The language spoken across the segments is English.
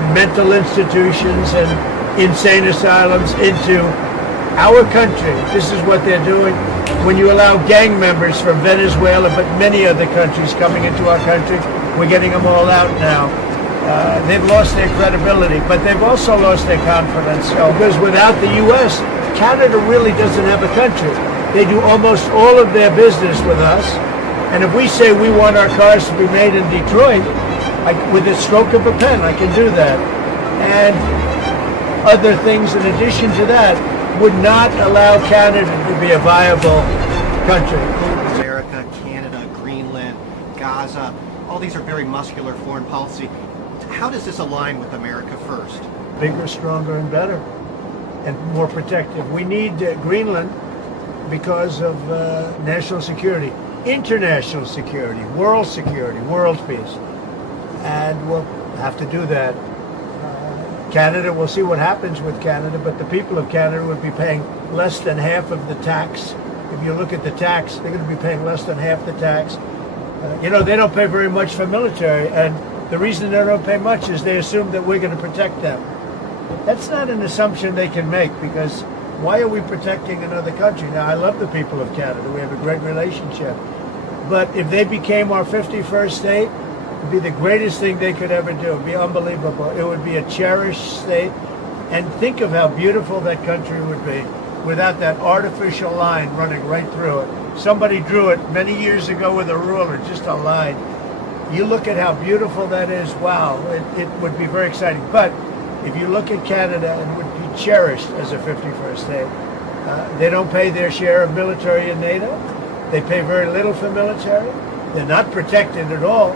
their mental institutions and insane asylums into our country. This is what they're doing. When you allow gang members from Venezuela, but many other countries coming into our country, we're getting them all out now. They've lost their credibility, but they've also lost their confidence. Because without the U.S., Canada really doesn't have a country. They do almost all of their business with us. And if we say we want our cars to be made in Detroit, with the stroke of a pen, I can do that. And other things in addition to that would not allow Canada to be a viable country. America, Canada, Greenland, Gaza, all these are very muscular foreign policy. How does this align with America first? Bigger, stronger, and better, and more protective. We need Greenland because of national security, international security, world peace. And we'll have to do that. Canada, we'll see what happens with Canada, but the people of Canada would be paying less than half of the tax. If you look at the tax, they're going to be paying less than half the tax. They don't pay very much for military, and the reason they don't pay much is they assume that we're going to protect them. That's not an assumption they can make, because why are we protecting another country? Now, I love the people of Canada. We have a great relationship. But if they became our 51st state, it would be the greatest thing they could ever do. It would be unbelievable. It would be a cherished state. And think of how beautiful that country would be without that artificial line running right through it. Somebody drew it many years ago with a ruler, just a line. You look at how beautiful that is, wow, it would be very exciting. But if you look at Canada, it would be cherished as a 51st state. They don't pay their share of military in NATO. They pay very little for military. They're not protected at all.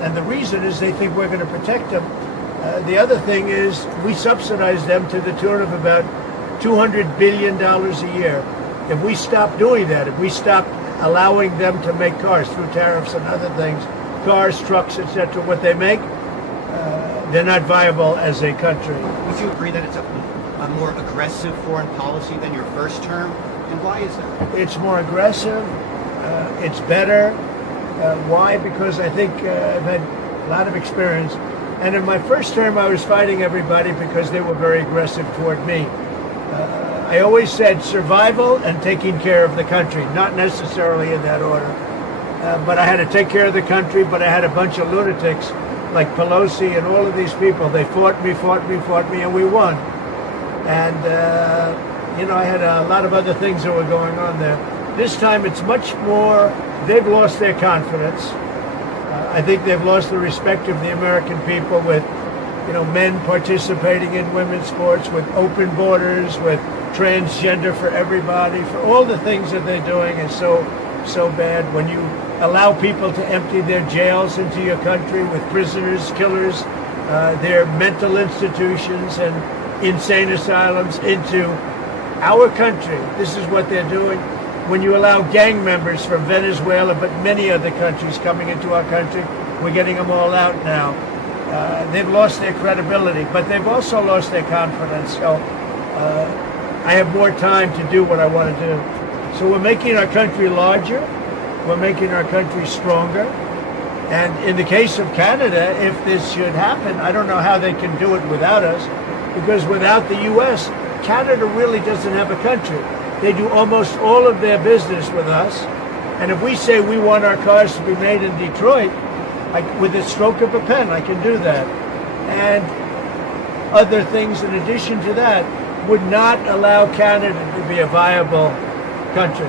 And the reason is they think we're going to protect them. The other thing is we subsidize them to the tune of about $200 billion a year. If we stop doing that, if we stop allowing them to make cars through tariffs and other things, cars, trucks, etc., what they make, they're not viable as a country. Would you agree that it's a more aggressive foreign policy than your first term? And why is that? It's more aggressive. It's better. Why? Because I think I've had a lot of experience. And in my first term, I was fighting everybody because they were very aggressive toward me. I always said survival and taking care of the country, not necessarily in that order. But I had to take care of the country, but I had a bunch of lunatics like Pelosi and all of these people. They fought me, and we won. And, I had a lot of other things that were going on there. This time it's much more, they've lost their confidence. I think they've lost the respect of the American people with, men participating in women's sports, with open borders, with transgender for everybody, for all the things that they're doing is so bad. When you allow people to empty their jails into your country with prisoners, killers, their mental institutions and insane asylums into our country, this is what they're doing. When you allow gang members from Venezuela, but many other countries coming into our country, we're getting them all out now. They've lost their credibility, but they've also lost their confidence. So I have more time to do what I want to do. So we're making our country larger. We're making our country stronger. And in the case of Canada, if this should happen, I don't know how they can do it without us, because without the U.S., Canada really doesn't have a country. They do almost all of their business with us. And if we say we want our cars to be made in Detroit, with the stroke of a pen, I can do that. And other things in addition to that would not allow Canada to be a viable country.